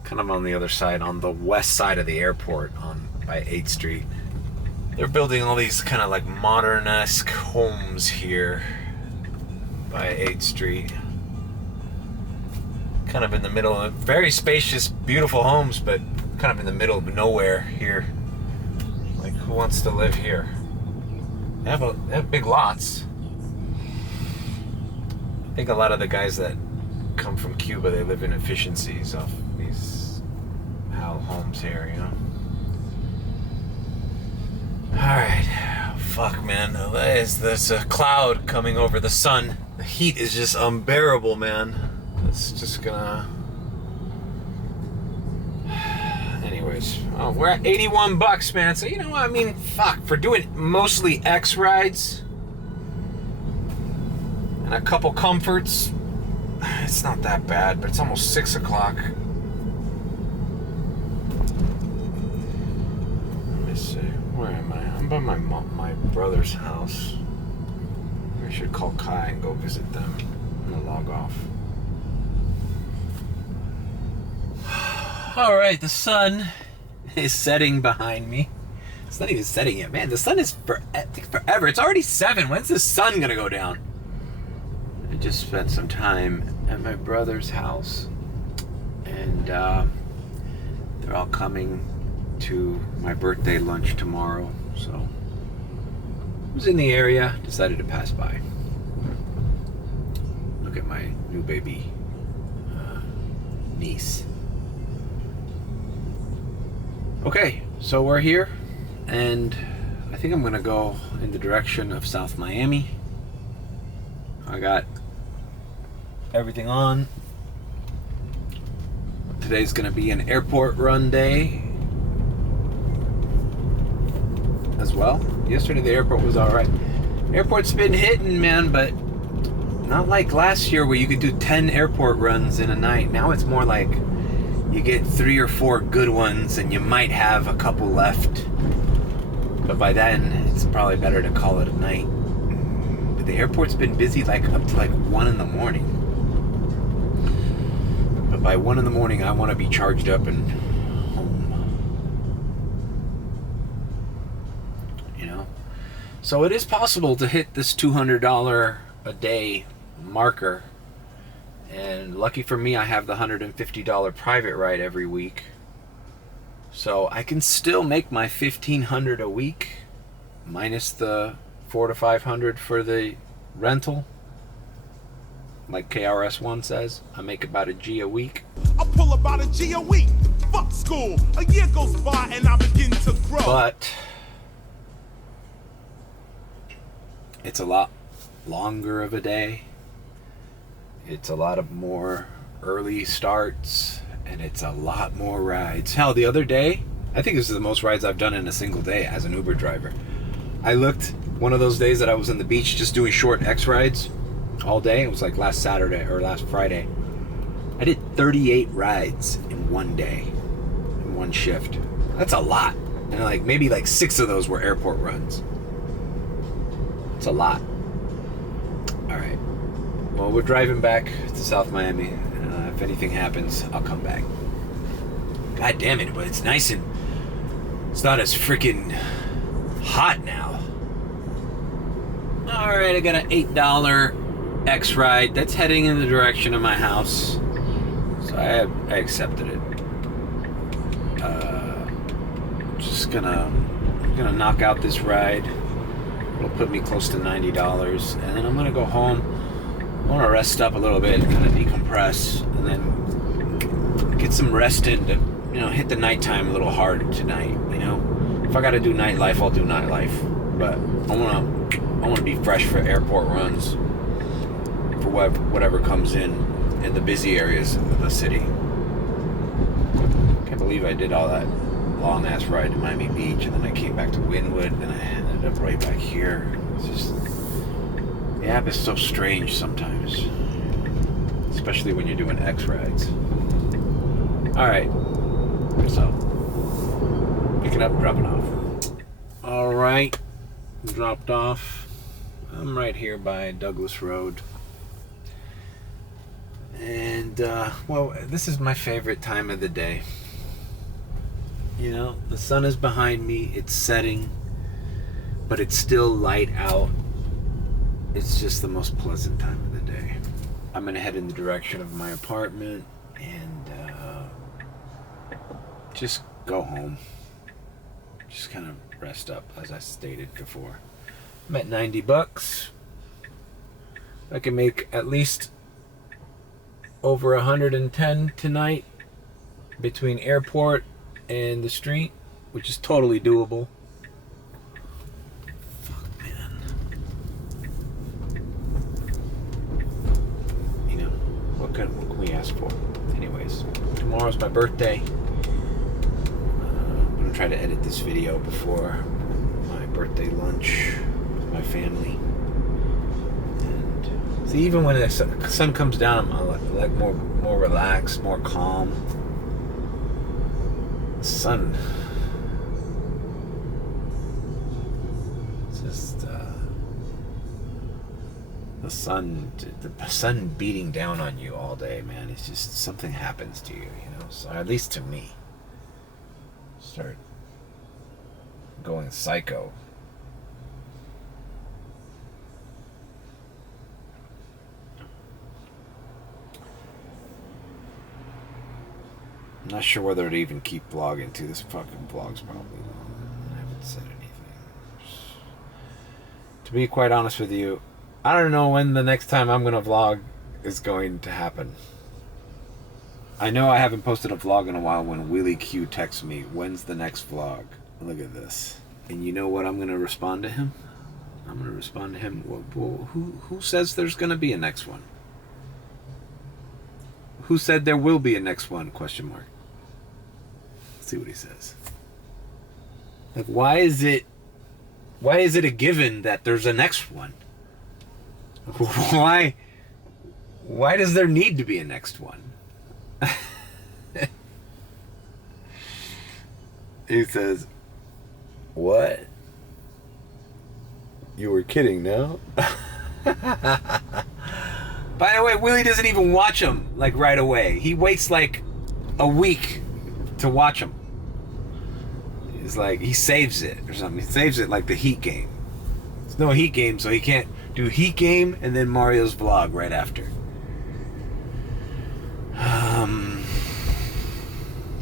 Kind of on the other side, on the west side of the airport by 8th Street. They're building all these kind of like modern-esque homes here by 8th Street. Kind of in the middle of very spacious, beautiful homes, but kind of in the middle of nowhere here. Like, who wants to live here? They have big lots. I think a lot of the guys that come from Cuba, they live in efficiencies off these homes here, Alright. Fuck, man. There's a cloud coming over the sun. The heat is just unbearable, man. It's just gonna... Anyways. Oh, we're at $81, man. So, you know what? I mean, fuck. For doing mostly X rides and a couple comforts, it's not that bad, but it's almost 6 o'clock. Let me see. Where am I? I'm by my brother's house. I should call Kai and go visit them. I'm gonna log off. Alright, the sun is setting behind me. It's not even setting yet, man. The sun is forever. It's already 7. When's the sun gonna go down? I just spent some time at my brother's house, and they're all coming to my birthday lunch tomorrow, so I was in the area, decided to pass by. Look at my new baby niece. Okay, so we're here, and I think I'm gonna go in the direction of South Miami. I got everything on. Today's gonna be an airport run day. as well. Yesterday the airport was all right. Airport's been hitting, man, but not like last year where you could do 10 airport runs in a night. Now it's more like you get 3 or 4 good ones and you might have a couple left. But by then, it's probably better to call it a night. But the airport's been busy like up to like 1 in the morning. But by 1 in the morning, I want to be charged up and home. You know? So it is possible to hit this $200 a day marker. And lucky for me, I have the $150 private ride every week. So I can still make my $1,500 a week, minus the $400 to $500 for the rental. Like KRS-One says, I make about a G a week. I pull about a G a week. Fuck school. A year goes by and I begin to grow. But it's a lot longer of a day. It's a lot of more early starts, and it's a lot more rides. Hell, the other day, I think this is the most rides I've done in a single day as an Uber driver. I looked one of those days that I was on the beach just doing short X rides all day. It was like last Saturday or last Friday. I did 38 rides in one day, in one shift. That's a lot. And like maybe like 6 of those were airport runs. It's a lot. All right. Well, we're driving back to South Miami. If anything happens, I'll come back. God damn it, but it's nice and it's not as freaking hot now. All right, I got an $8 X ride that's heading in the direction of my house. So I accepted it. Just gonna knock out this ride. It'll put me close to $90, and then I'm gonna go home. I want to rest up a little bit, kind of decompress, and then get some rest in to, you know, hit the nighttime a little hard tonight. You know, if I got to do nightlife, I'll do nightlife. But I want to be fresh for airport runs, for whatever comes in the busy areas of the city. Can't believe I did all that long ass ride to Miami Beach, and then I came back to Wynwood, and I ended up right back here. It's just. The app is so strange sometimes, especially when you're doing X rides. All right, so picking up, dropping off. All right, dropped off. I'm right here by Douglas Road, and well, this is my favorite time of the day. You know, the sun is behind me. It's setting, but it's still light out. It's just the most pleasant time of the day. I'm gonna head in the direction of my apartment and just go home. Just kind of rest up, as I stated before. I'm at $90. I can make at least over 110 tonight between airport and the street, which is totally doable. What can we ask for? Anyways, tomorrow's my birthday. I'm going to try to edit this video before my birthday lunch with my family. And see, even when the sun comes down, I'm like more relaxed, more calm. The sun. It's just the sun beating down on you all day, man. It's just something happens to you, you know. So at least to me, start going psycho. I'm not sure whether to even keep vlogging too. This fucking vlog's probably long. I haven't said anything. To be quite honest with you, I don't know when the next time I'm gonna vlog is going to happen. I know I haven't posted a vlog in a while when Willie Q texts me, when's the next vlog? Look at this. And you know what I'm gonna respond to him? I'm gonna respond to him, well, who says there's gonna be a next one? Who said there will be a next one? Question mark. Let's see what he says. Like, why is it Why is it a given that there's a next one? Why does there need to be a next one? He says, what? You were kidding, no? By the way, Willie doesn't even watch them like right away. He waits like a week to watch them. It's like he saves it or something. He saves it like the Heat game. There's no Heat game, so he can't do Heat game and then Mario's vlog right after.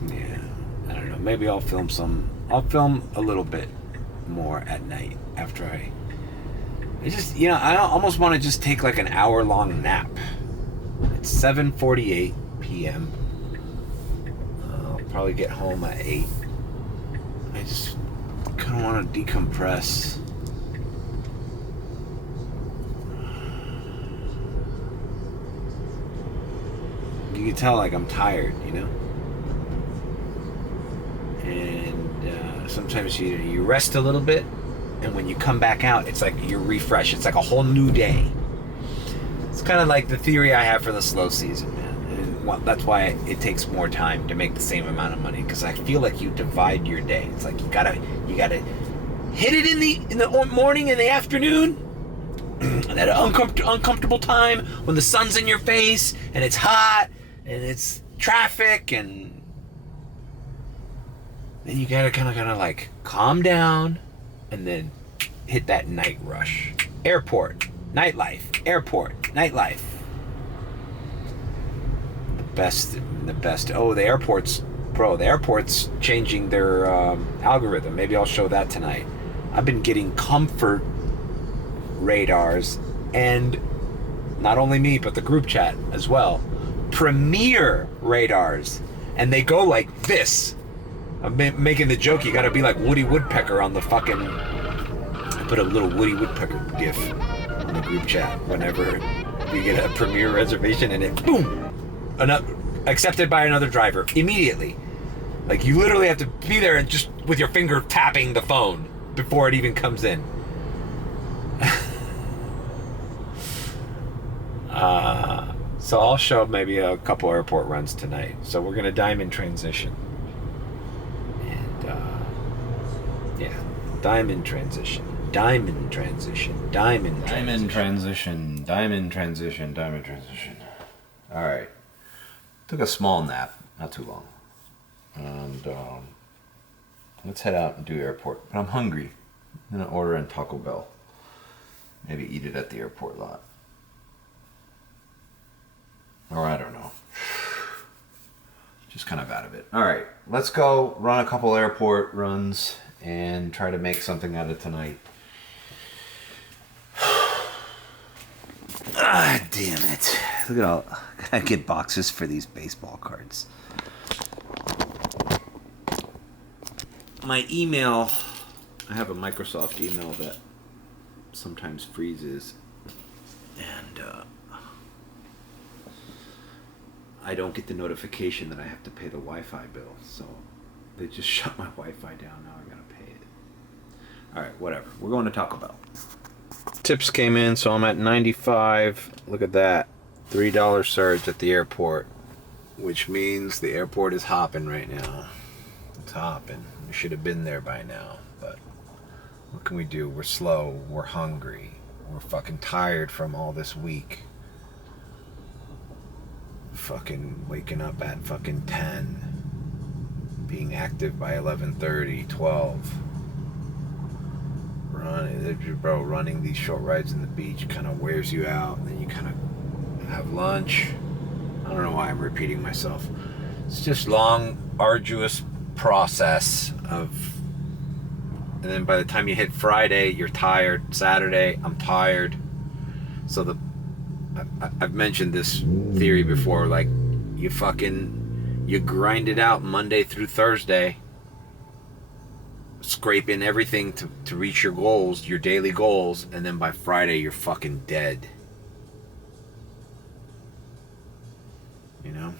Yeah, I don't know. Maybe I'll film some. I'll film a little bit more at night after I just, you know, I almost want to just take like an hour-long nap. It's 7:48 p.m. I'll probably get home at 8. I just kind of want to decompress. You can tell like I'm tired, you know? And sometimes you rest a little bit, and when you come back out, it's like you're refreshed. It's like a whole new day. It's kind of like the theory I have for the slow season, man. And that's why it takes more time to make the same amount of money, because I feel like you divide your day. It's like you gotta hit it in the morning and the afternoon, that uncomfortable time when the sun's in your face and it's hot and it's traffic, and then you gotta kind of like calm down and then hit that night rush. Airport, nightlife. Airport, nightlife. The best. Oh, the airport's changing their algorithm. Maybe I'll show that tonight. I've been getting comfort radars, and not only me, but the group chat as well. Premier radars, and they go like this. I'm making the joke, you gotta be like Woody Woodpecker on the fucking... I put a little Woody Woodpecker gif in the group chat whenever you get a Premier reservation, and it, boom! Accepted by another driver, immediately. Like, you literally have to be there and just with your finger tapping the phone before it even comes in. So I'll show maybe a couple airport runs tonight. So we're gonna diamond transition. Yeah, diamond transition. All right, took a small nap, not too long, and let's head out and do airport. But I'm hungry. I'm gonna order in Taco Bell. Maybe eat it at the airport lot, or I don't know. Just kind of out of it. All right, let's go run a couple airport runs and try to make something out of tonight. Ah, damn it. Look at all, I gotta get boxes for these baseball cards. My email, I have a Microsoft email that sometimes freezes, and I don't get the notification that I have to pay the Wi-Fi bill, so they just shut my Wi-Fi down. Now I gotta pay it. Alright, whatever. We're going to Taco Bell. Tips came in, so I'm at 95. Look at that. $3 surge at the airport, which means the airport is hopping right now. It's hopping. We should have been there by now, but what can we do? We're slow. We're hungry. We're fucking tired from all this week. Fucking waking up at fucking 10, being active by 11:30, 12. Running these short rides in the beach kind of wears you out, and then you kind of have lunch. I don't know why I'm repeating myself. It's just long, arduous process of, and then by the time you hit Friday, you're tired. Saturday, I'm tired. So I've mentioned this theory before, like you grind it out Monday through Thursday, scraping everything to reach your goals, your daily goals, and then by Friday you're fucking dead. You know?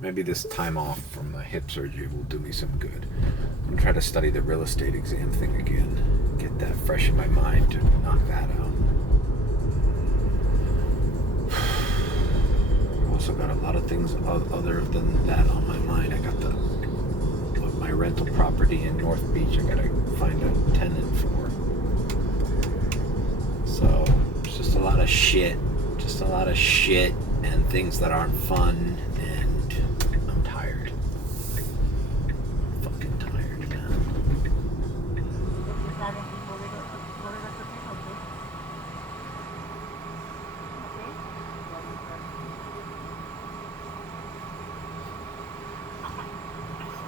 Maybe this time off from the hip surgery will do me some good. I'm gonna try to study the real estate exam thing again. Get that fresh in my mind to knock that out. I've also got a lot of things other than that on my mind. I got my rental property in North Beach. I gotta find a tenant for. So it's just a lot of shit. Just a lot of shit and things that aren't fun. And I'm tired. Fucking tired, man.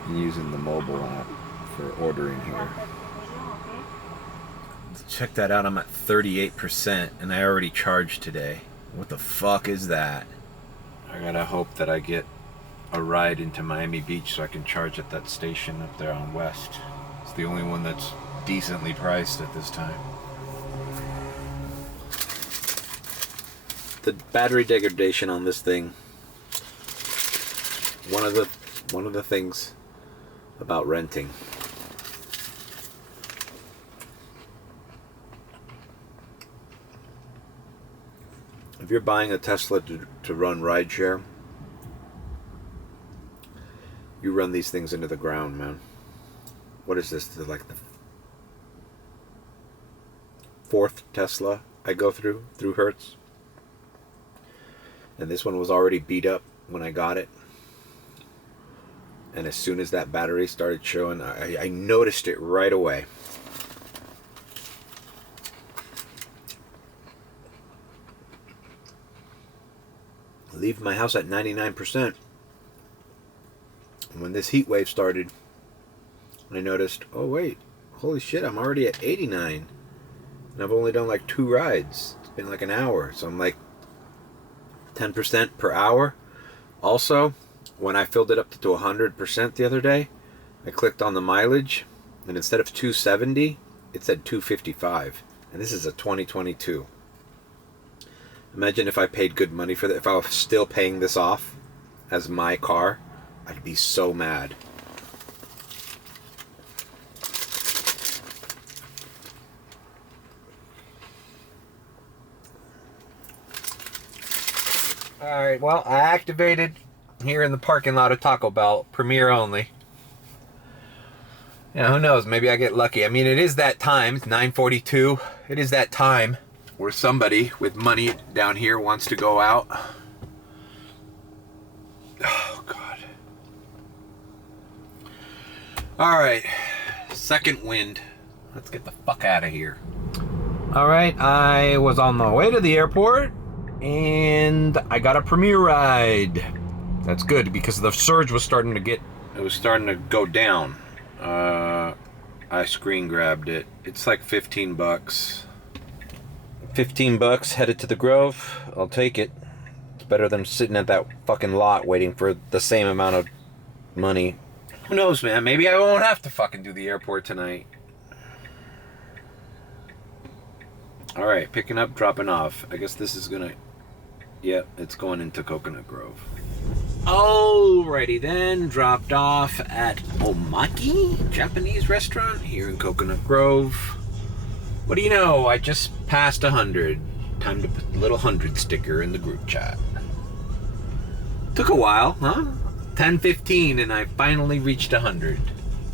I'm using the mobile app for ordering here. Check that out, I'm at 38% and I already charged today. What the fuck is that? I gotta hope that I get a ride into Miami Beach so I can charge at that station up there on West. It's the only one that's decently priced at this time. The battery degradation on this thing, one of the things about renting. If you're buying a Tesla to run rideshare, you run these things into the ground, man. What is this? Like the fourth Tesla I go through Hertz. And this one was already beat up when I got it. And as soon as that battery started showing, I noticed it right away. Leave my house at 99%. And when this heat wave started, I noticed, oh wait, holy shit, I'm already at 89. And I've only done like 2 rides. It's been like an hour. So I'm like 10% per hour. Also, when I filled it up to 100% the other day, I clicked on the mileage, and instead of 270, it said 255. And this is a 2022. Imagine if I paid good money for that. If I was still paying this off as my car, I'd be so mad. Alright, well, I activated here in the parking lot of Taco Bell, Premier only. Yeah, who knows? Maybe I get lucky. I mean, it is that time. It's 9:42. It is that time where somebody with money down here wants to go out. Oh, God. Alright. Second wind. Let's get the fuck out of here. Alright, I was on the way to the airport, and I got a Premier ride. That's good, because the surge was starting to go down. I screen grabbed it. It's like $15. 15 bucks headed to the Grove. I'll take it. It's better than sitting at that fucking lot waiting for the same amount of money. Who knows, man? Maybe I won't have to fucking do the airport tonight. Alright, picking up, dropping off. I guess this is gonna... Yep, it's going into Coconut Grove. Alrighty then, dropped off at Omaki, Japanese restaurant here in Coconut Grove. What do you know? I just passed 100. Time to put the little 100 sticker in the group chat. Took a while, huh? 10:15 and I finally reached 100.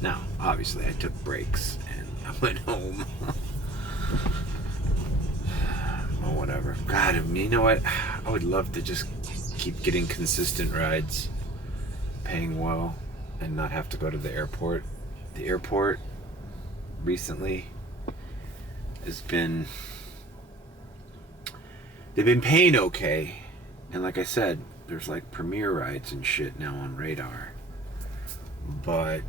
Now, obviously I took breaks and I went home. Oh, whatever. God, you know what? I would love to just keep getting consistent rides, paying well, and not have to go to the airport. The airport recently has been... They've been paying okay. And like I said, there's like Premier rides and shit now on radar. But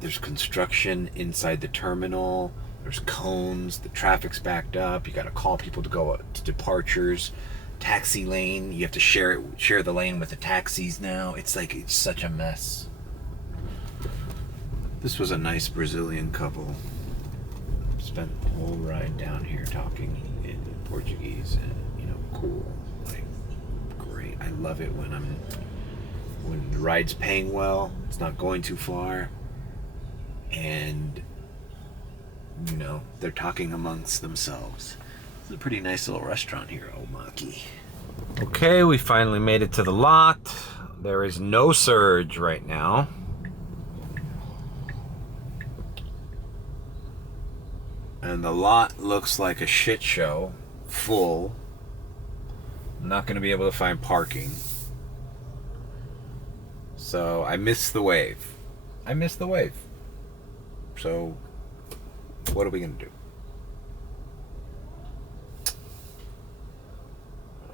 there's construction inside the terminal. There's cones. The traffic's backed up. You got to call people to go to departures. Taxi lane. You have to share the lane with the taxis now. It's like, it's such a mess. This was a nice Brazilian couple. Spent the whole ride down here talking in Portuguese and, you know, cool. Like, great. I love it when I'm when the ride's paying well, it's not going too far, and you know, they're talking amongst themselves. It's a pretty nice little restaurant here, Omaki. Okay, we finally made it to the lot. There is no surge right now. And the lot looks like a shit show, full. I'm not going to be able to find parking. So I missed the wave. So what are we going to do?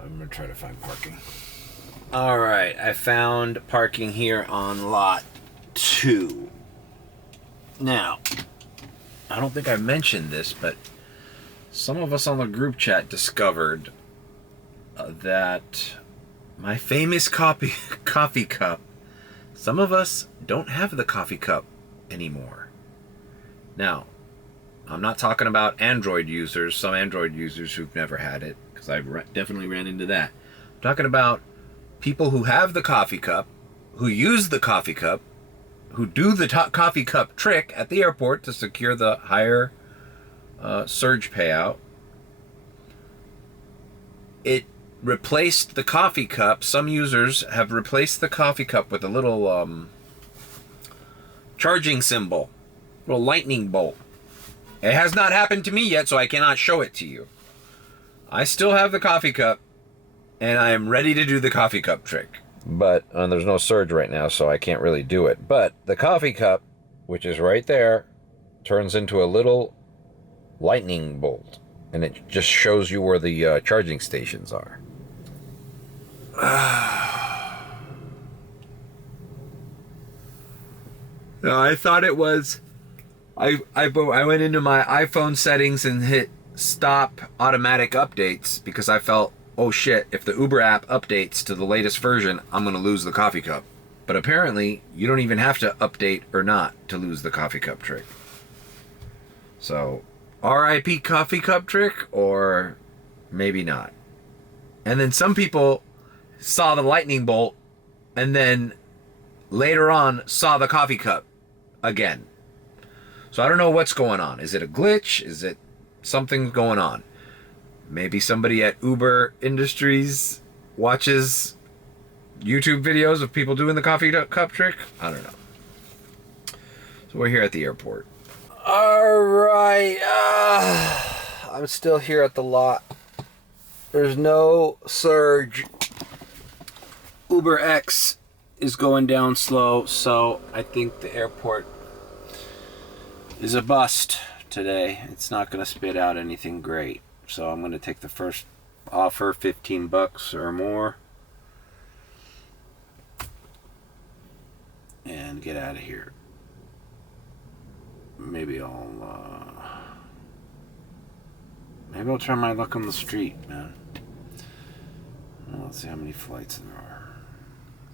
I'm going to try to find parking. Alright, I found parking here on lot 2. Now, I don't think I mentioned this, but some of us on the group chat discovered that my famous coffee cup, some of us don't have the coffee cup anymore. Now, I'm not talking about Android users, some Android users who've never had it, because I definitely ran into that. I'm talking about people who have the coffee cup, who use the coffee cup, who do the coffee cup trick at the airport to secure the higher surge payout. It replaced the coffee cup. Some users have replaced the coffee cup with a little charging symbol, little lightning bolt. It has not happened to me yet, so I cannot show it to you. I still have the coffee cup, and I am ready to do the coffee cup trick. But there's no surge right now, so I can't really do it. But the coffee cup, which is right there, turns into a little lightning bolt. And it just shows you where the charging stations are. I thought it was... I went into my iPhone settings and hit stop automatic updates because I felt, oh shit, if the Uber app updates to the latest version, I'm going to lose the coffee cup. But apparently, you don't even have to update or not to lose the coffee cup trick. So, RIP coffee cup trick, or maybe not. And then some people saw the lightning bolt and then later on saw the coffee cup again. So I don't know what's going on. Is it a glitch? Is it something going on? Maybe somebody at Uber Industries watches YouTube videos of people doing the coffee cup trick. I don't know. So we're here at the airport. All right. I'm still here at the lot. There's no surge. Uber X is going down slow, so I think the airport is a bust today. It's not going to spit out anything great. So I'm going to take the first offer, $15 or more, and get out of here. Maybe I'll try my luck on the street, man. Well, let's see how many flights there are.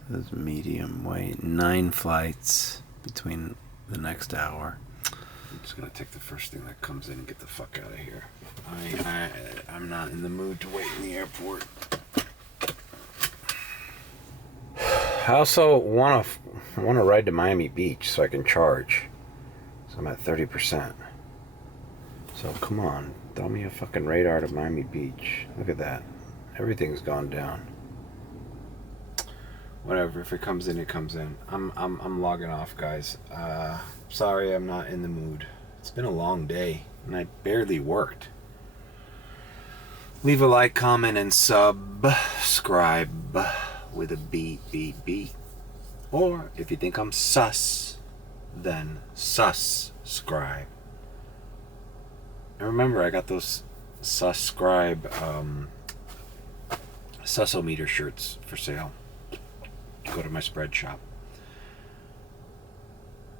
This is medium weight. 9 flights between the next hour. I'm just gonna take the first thing that comes in and get the fuck out of here. I'm not in the mood to wait in the airport. I also want to ride to Miami Beach so I can charge. So I'm at 30%. So come on, throw me a fucking radar to Miami Beach. Look at that. Everything's gone down. Whatever, if it comes in, it comes in. I'm logging off, guys. Sorry, I'm not in the mood. It's been a long day, and I barely worked. Leave a like, comment, and subscribe with a B. Or, if you think I'm sus, then subscribe. And remember, I got those subscribe Susometer shirts for sale. Go to my spread shop.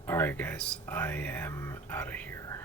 Alright guys, I am out of here.